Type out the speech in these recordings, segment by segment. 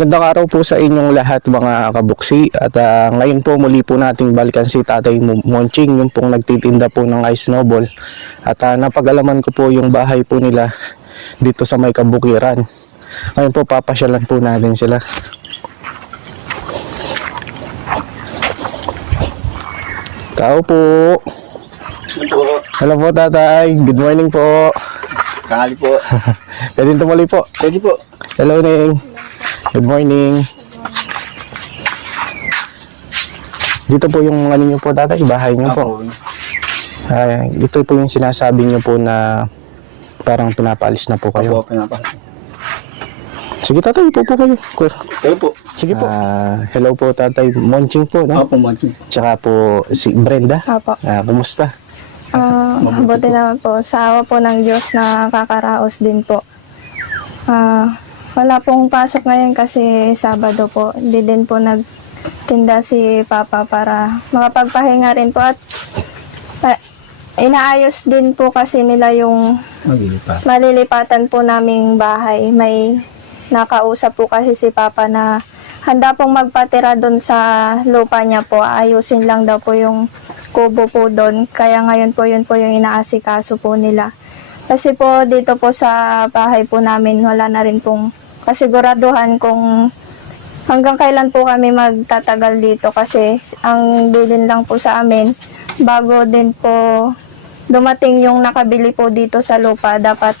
Magandang araw po sa inyong lahat mga kabuksi at ngayon po muli po nating balikan si Tatay Monching, yung pong nagtitinda po ng ice snowball at napag-alaman ko po yung bahay po nila dito sa may Kabukiran. Ngayon po papasyalan po natin sila. Tao po. Hello po Tatay, good morning po. Tanghali po. Pwede tumuli po. Pwede po. Hello Ning. Good morning. Dito po yung ano niyo po Tatay, bahay niyo po. Ito po yung sinasabi niyo po na parang pinapaalis na po kayo. Opo, pinapaalis. Sige Tatay, po kayo. Kayo po. Sige po. Hello po Tatay Monching po, no? Opo, Monching. Tsaka po si Brenda. Apo. Kumusta? Mabuti naman po. Sa awa po ng Diyos na kakaraos din po. Wala pong pasok ngayon kasi Sabado po. Hindi din po nagtinda si Papa para makapagpahinga rin po at inaayos din po kasi nila yung malilipatan po naming bahay. May nakausap po kasi si Papa na handa pong magpatira doon sa lupa niya po. Ayusin lang daw po yung kubo po doon. Kaya ngayon po yun po yung inaasikaso po nila. Kasi po dito po sa bahay po namin wala na rin pong kasiguraduhan kung hanggang kailan po kami magtatagal dito kasi ang bilin lang po sa amin bago din po dumating yung nakabili po dito sa lupa dapat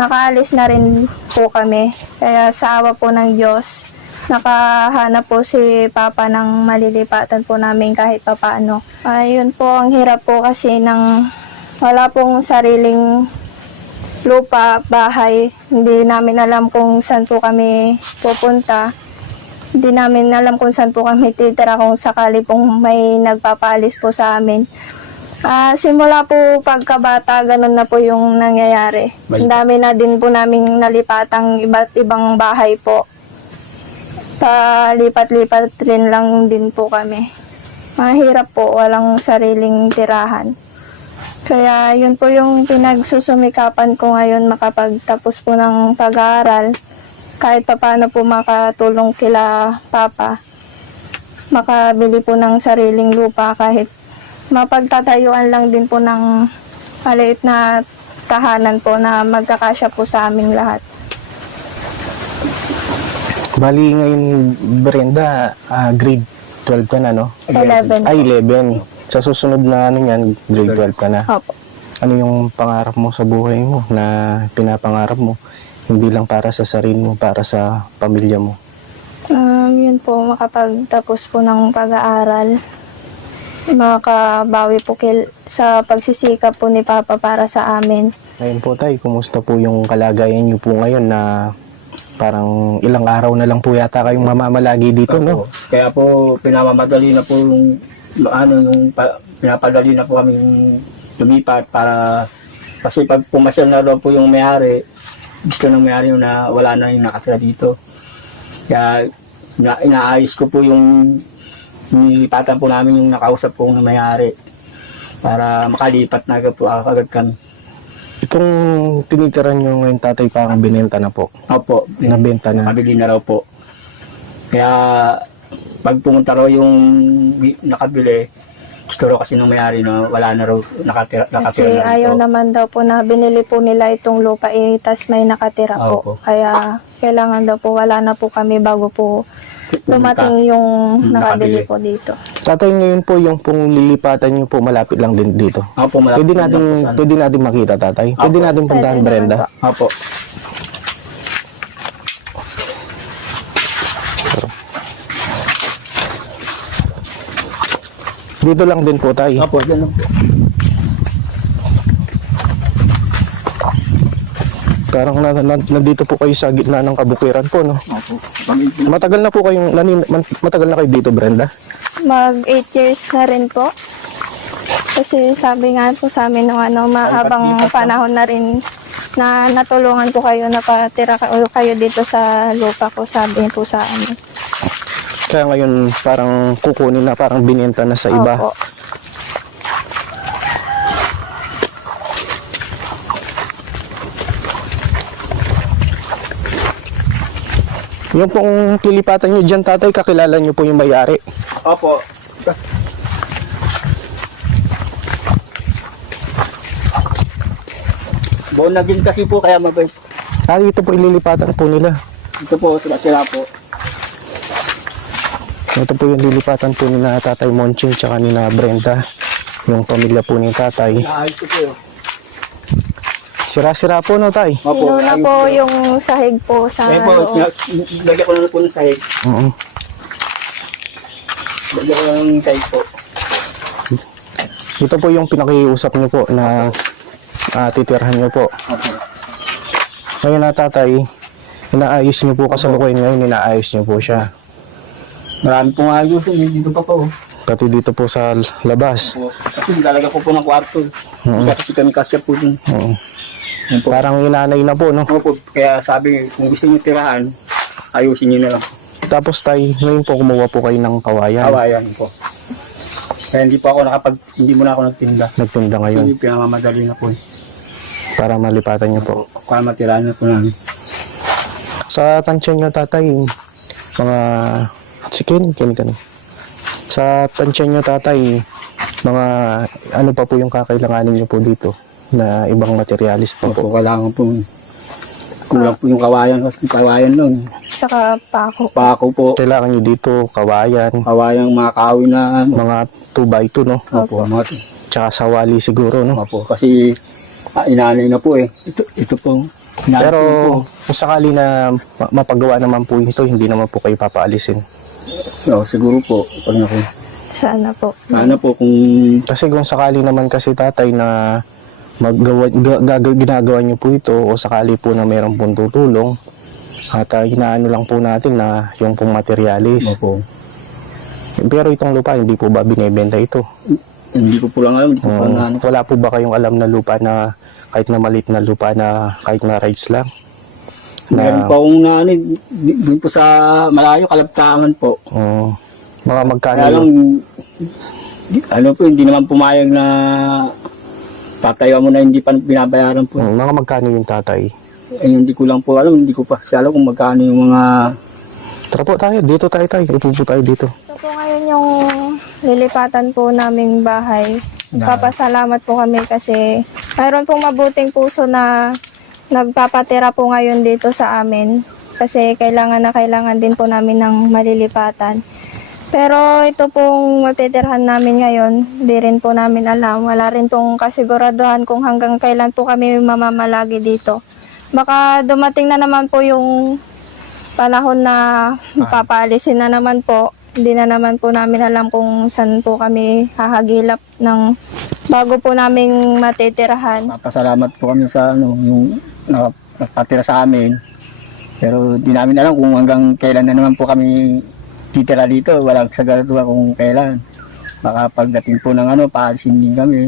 nakaalis na rin po kami. Kaya sa awa po ng Diyos nakahanap po si Papa ng malilipatan po namin kahit papaano. Ayun po ang hirap po kasi ng wala pong sariling lupa, bahay. Hindi namin alam kung saan po kami pupunta. Hindi namin alam kung saan po kami titira kung sakali pong may nagpapaalis po sa amin. Simula po pagkabata, ganun na po yung nangyayari. Ang dami na din po naming nalipatang iba't ibang bahay po. Lipat-lipat rin lang din po kami. Mahirap po, walang sariling tirahan. Kaya yun po yung pinagsusumikapan ko ngayon makapagtapos po ng pag-aaral. Kahit paano po makatulong kila Papa. Makabili po ng sariling lupa kahit mapagtatayuan lang din po ng maliit na tahanan po na magkakasya po sa aming lahat. Bali ngayon Brenda, grade 12 ka na, no? 11. Ay, 11. Sa susunod na ano yan, grade 12 ka na. Opo. Ano yung pangarap mo sa buhay mo na pinapangarap mo? Hindi lang para sa sarili mo, para sa pamilya mo. Yun po, makapagtapos po ng pag-aaral. Makabawi po sa pagsisikap po ni Papa para sa amin. Ngayon po Tay, kumusta po yung kalagayan niyo po ngayon na parang ilang araw na lang po yata kayong mamamalagi dito, no? Kaya po, pinamamadali na po yung pinapadali na po kami lumipat para kasi pag pumasyal na daw po yung may-ari, gusto ng may-ari na wala na yung nakatira dito. Kaya inaayos ko po yung nilipatan po namin yung nakausap po ng may-ari para makalipat na agad po agad kami. Itong tinitiran nyo ngayon Tatay parang binenta na po. Opo, Nabenta na. nakabili na raw po. Kaya pag pumunta raw yung nakabili, gusto raw kasi ng may-ari na wala na raw nakatira Kasi na ayaw rito. naman daw po na binili po nila itong lupa tas may nakatira Opo. po. Kaya kailangan daw po wala na po kami bago po dumating yung nakabili po dito. Tatay, ngayon po yung pong lilipatan nyo po malapit lang din dito. Opo, malapit lang po sa- Pwede natin makita Tatay. Pwede Opo. natin puntahan Pwede Brenda. naman Opo. Dito lang din po Tay. Opo, dyan lang po. Parang nandito po kayo sa gitna ng Kabukiran po, no? Opo. Matagal na po kayong matagal na kayo dito Brenda? Mag 8 years na rin po. Kasi sabi nga po sa amin nung mahabang panahon na rin na natulungan po kayo na patira kayo dito sa lupa ko, sabi po sa amin. Kaya ngayon parang kukunin na, parang binenta na sa iba. Opo. Yung pong lilipatan nyo dyan, tatay, kakilala nyo po yung may-ari. Opo. Buon na din kasi po kaya mabait. Ito po ililipatan po nila. Ito po, sila po. Ito po yung lilipatan po nila Tatay Monching tsaka nila Brenda. Yung pamilya po ni tatay. Naayos ko po yun. Sira-sira po, no, tay? Opo. Inuna po yung sahig po sa Ayun po, loob. lagyan ko na po ng sahig. Oo. Lagyan ko na ng sahig po. Ito po yung pinakiusap nyo po na titirhan nyo po. Opo. Ngayon na, tatay, inaayos nyo po kasalukuyan ngayon, inaayos nyo po siya. Marami pong ayusin, dito pa po. Pati dito po sa labas. Po. Kasi lalagyan ko po ng kwarto. Oo. Kasi kami kasya po dun. Oo. Yan po. Parang inanay na po, no? Opo, kaya sabi, kung gusto niyo tirahan, ayusin niyo na lang. Tapos, tay, ngayon po kumuha po kayo ng kawayan. Kawayan po. Kaya hindi po ako hindi mo na ako nagtinda. Nagtinda ngayon Kasi pinamamadali na po. para malipatan nyo po. Para matirahan na po namin. Sa tansya nyo, tatay, mga... Chicken. Sa tansya nyo, tatay, mga ano pa po yung kakailanganin nyo po dito na ibang materialis pa po. Opo, kailangan po. Kulang po yung kawayan kasi kawayan nun. Saka pako. Pako po, Kailangan nyo dito, kawayan, kawayang mga kahoy na ano. mga 2x2, no? Opo, mga Tsaka sawali siguro, no? Opo, kasi inanay na po eh. Ito po. Inanay Pero po. kung sakali na mapagawa naman po ito, hindi naman po kayo papaalisin. So, siguro po, pag ako. Sana po. Sana po kung Kasi kung sakali naman kasi tatay na ginagawa nyo po ito o sakali po na mayroong pong tutulong at inaano lang po natin na yung pong materialis. opo. Pero itong lupa, hindi po ba binibenta ito? Hindi ko po lang alam, hindi ko pa na ano. Wala po ba kayong alam na lupa na kahit na maliit na lupa na kahit na rights lang? Meron pa akong na ano, doon po sa malayo, Kalabtangan po. Mga magkano Kaya lang, yung- ano po, hindi naman pumayag na tatayo mo na hindi pa binabayaran po. mga magkano yung tatay? Eh, hindi ko lang po alam, hindi ko pa siya alam kung magkano yung mga... Tara po tayo, dito tayo. Upo po tayo dito. Ito po ngayon yung lilipatan po naming bahay. Papasalamat po kami kasi mayroon pong mabuting puso na nagpapatira po ngayon dito sa amin. Kasi kailangan din po namin ng malilipatan. Pero ito pong matitirhan namin ngayon, di rin po namin alam. Wala rin pong kasiguraduhan kung hanggang kailan po kami mamamalagi dito. Baka dumating na naman po yung panahon na papaalisin na naman po. Hindi na naman po namin alam kung saan po kami hahagilap ng bago po naming matitirahan. Papasalamat po kami sa ano, yung nakapatira sa amin. Pero di namin alam kung hanggang kailan na naman po kami titira dito. Walang sagaraduhan kung kailan. Baka pagdating po ng ano, paalisin din kami.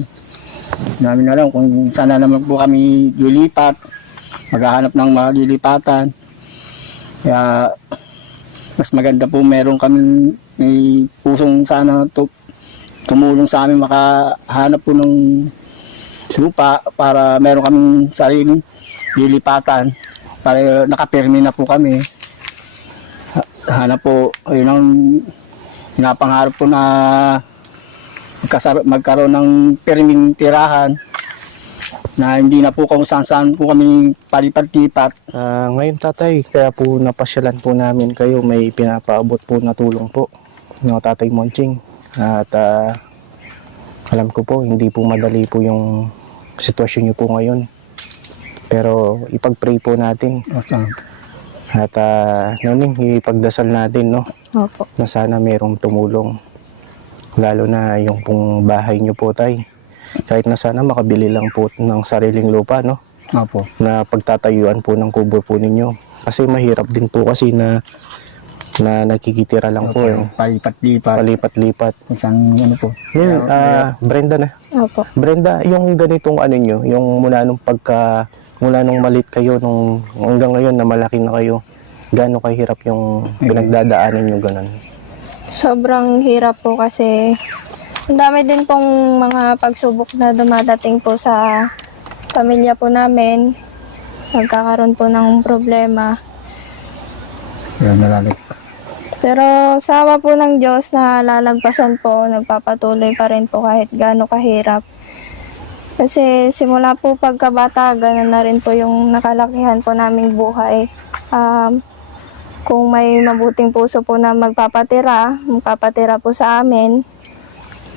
Di namin alam kung saan na naman po kami lilipat. Maghahanap ng mga lilipatan. Kaya mas maganda po meron kami may pusong sana tumulong sa amin makahanap po ng lupa para meron kaming sariling lilipatan para nakapirmi na po kami. Hanap po, yun ang pinapangarap po na magkaroon ng pirming tirahan na hindi na po kung saan po kami palipat-lipat. Ngayon tatay, kaya po napasyalan po namin kayo, may pinapaabot po na tulong po no, Tatay Monching. At alam ko po, hindi po madali po yung sitwasyon niyo po ngayon. Pero ipag-pray po natin. At ipagdasal natin, no? Opo. Na sana mayroong tumulong. Lalo na yung pong bahay niyo po, tay. Kahit na sana makabili lang po ng sariling lupa, no? Opo. Na pagtatayuan po ng kubo po ninyo. Kasi mahirap din po kasi na nakikitira lang po. Palipat-lipat. Palipat-lipat. Isang ano po. Yun, Brenda na. Opo. Brenda, yung ganitong ano nyo, yung mula nung malit kayo, nung hanggang ngayon na malaki na kayo, gaano kahirap yung pinagdadaanan nyo ganun? Sobrang hirap po kasi ang dami din pong mga pagsubok na dumadating po sa pamilya po namin. Nagkakaroon po ng problema. Kaya nalalag. Pero sa awa po ng Diyos na lalagpasan po, nagpapatuloy pa rin po kahit gaano kahirap. Kasi simula po pagkabata, ganun na rin po yung nakalakihan po naming buhay. Kung may mabuting puso po na magpapatira po sa amin.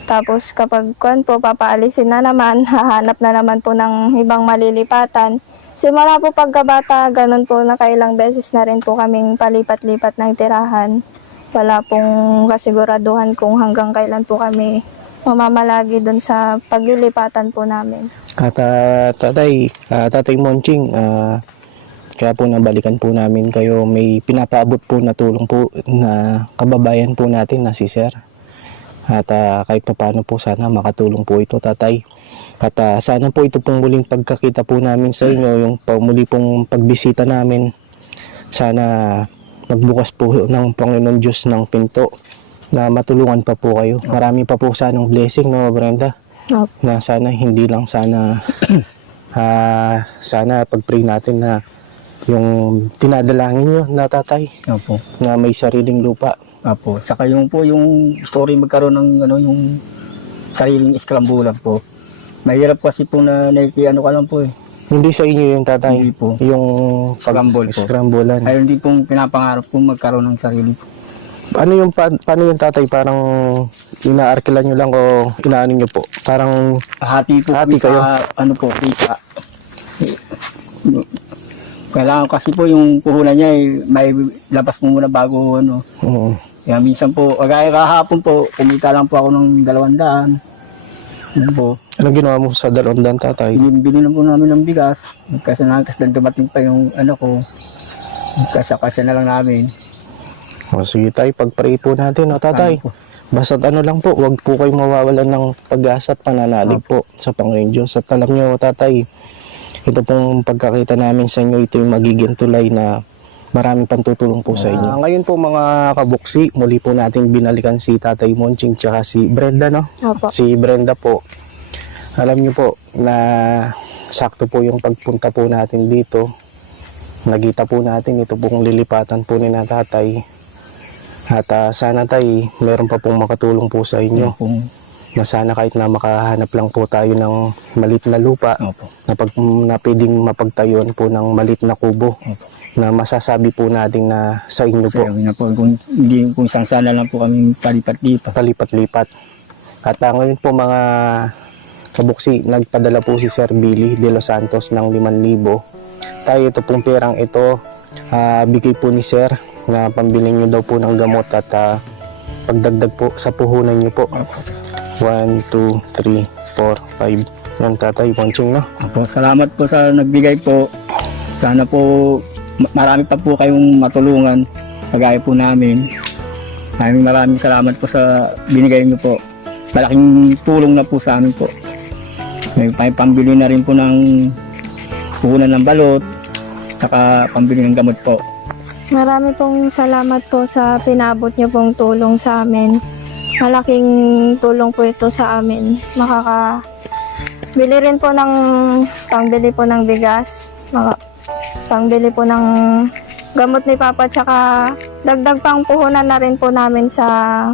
Tapos kapag kuwan po, papaalisin na naman, hahanap na naman po ng ibang malilipatan. Simula po pagkabata, ganun po, nakailang beses na rin po kaming palipat-lipat ng tirahan. Wala pong kasiguraduhan kung hanggang kailan po kami mamamalagi dun sa paglilipatan po namin. At Tatay Monching, kaya po nabalikan po namin kayo, may pinapaabot po na tulong po na kababayan po natin na si Sir. At kahit pa paano po sana makatulong po ito, Tatay. At sana po ito pong muling pagkakita po namin sa inyo, yung muli pong pagbisita namin. Sana magbukas po ng Panginoon Diyos ng pinto na matulungan pa po kayo. Marami pa po sanang blessing, no, Brenda? Opo. Na sana hindi lang sana sana pag-pray natin na yung tinadalangin nyo na Tatay Opo. na may sariling lupa. Opo. Saka yung po yung story magkaroon ng yung sariling iskrambulan po. Mahirap kasi po na ano ka lang po eh. Hindi sa inyo yung Tatay, Hindi po. yung Scramble po. scrambulan. Ayun din pong pinapangarap po magkaroon ng sarili po. Ano yung paano yung Tatay, parang inaarkilan nyo lang o inaano nyo po? Parang Hati po Hati kami sa ano po, kita. Kailangan kasi po yung puhunan niya may labas mo muna bago ano. Kaya minsan po, kagaya kahapon po, kumita lang po ako ng 200. Ano po, anong ginawa mo sa 200, Tatay? bili na po namin ng bigas. Kasi dumating pa yung ano ko. Kasya na lang namin. O sige Tay, pag-pray po natin, o Tatay. Ano po? Basta't ano lang po, wag po kayo mawawalan ng pag-asa at pananalig po sa Panginoon Diyos. At alam nyo, Tatay, ito pong pagkakita namin sa inyo, ito yung magiging tulay na marami pang tutulong po sa inyo. Ngayon po mga kabuksi, muli po natin binalikan si Tatay Monching tsaka si Brenda, no? Opo. Si Brenda po, alam nyo po na sakto po yung pagpunta po natin dito. Nagita po natin ito pong lilipatan po ni na Tatay. At sana Tay, meron pa pong makatulong po sa inyo. Opo. Na sana kahit na makahanap lang po tayo ng malit na lupa Opo. na pwedeng mapagtayuan po ng malit na kubo Opo. na masasabi po natin na sa inyo po, Sabi na po, kung isang sana lang po kami palipat-lipat. palipat-lipat. At ngayon po mga kabuksi, nagpadala po si Sir Billy de Los Santos ng 5,000. Tayo ito pong perang ito, bigay po ni Sir na pambilin nyo daw po ng gamot at pagdagdag po sa puhunan nyo po. 1, 2, 3, 4, 5. Yan Tatay Monching, no? Opo, salamat po sa nagbigay po. Sana po marami pa po kayong matulungan kagaya po namin. Maraming salamat po sa binigay niyo po. Malaking tulong na po sa amin po. May pambili na rin po ng puhunan ng balot saka pambili ng gamot po. Marami pong salamat po sa pinabot niyo pong tulong sa amin. Malaking tulong po ito sa amin. Makakabili rin po ng pangbili po ng bigas. Pangbili po ng gamot ni Papa tsaka dagdag pang puhunan na rin po namin sa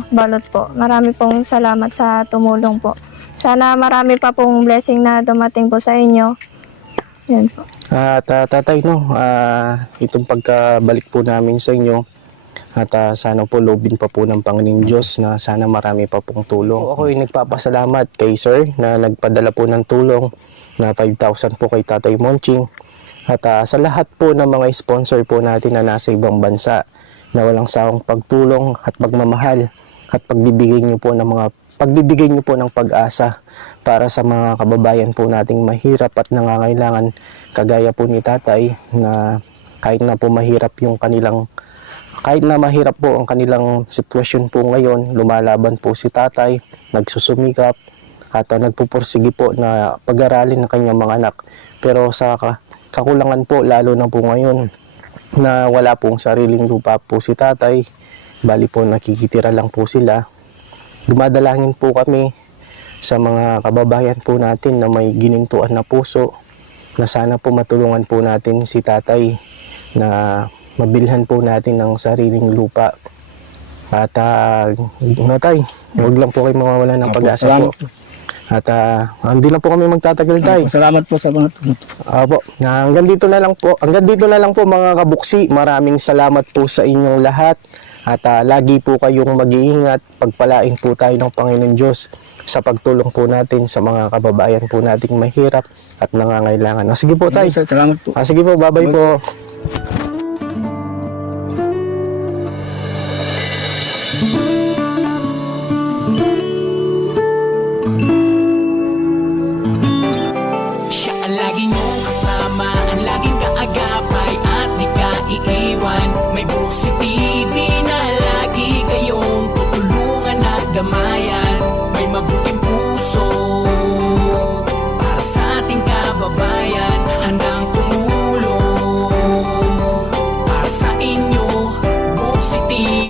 balot po. Marami pong salamat sa tumulong po. Sana marami pa pong blessing na dumating po sa inyo. Yan po. At Tatay, no, itong pagkabalik po namin sa inyo at sana po lobin pa po ng Panginoong Diyos na sana marami pa pong tulong. Ako ay nagpapasalamat kay Sir na nagpadala po ng tulong na 5,000 po kay Tatay Monching at sa lahat po ng mga sponsor po natin na nasa ibang bansa na walang sawang pagtulong at pagmamahal at pagbibigay niyo po ng pag-asa para sa mga kababayan po nating mahirap at nangangailangan kagaya po ni Tatay na kahit na mahirap po ang kanilang sitwasyon po ngayon, lumalaban po si Tatay, nagsusumikap at nagpupursige po na pag-aralin ng kanyang mga anak. Pero sa kakulangan po, lalo na po ngayon na wala pong sariling lupa po si Tatay, bali po nakikitira lang po sila. Dumadalangin po kami sa mga kababayan po natin na may ginintuan na puso na sana po matulungan po natin si Tatay na mabilhan po natin ng sariling lupa. At tay, huwag lang po kayo mawawalan ng pag-asa po. Salamat po. At hindi na po kami magtatagal tay. Salamat po sa mga Opo, hanggang dito na lang po. Hanggang dito na lang po mga kabuksi. Maraming salamat po sa inyong lahat. At lagi po kayong mag-iingat. Pagpalain po tayo ng Panginoon Diyos sa pagtulong po natin sa mga kababayan po nating mahirap at nangangailangan. Sige po tay. Salamat po. Sige po, bye-bye po. Siya ang lagi niyong kasama, ang laging kaagapay at di ka iiwan. May Buksi TV na lagi kayong tutulungan at damay.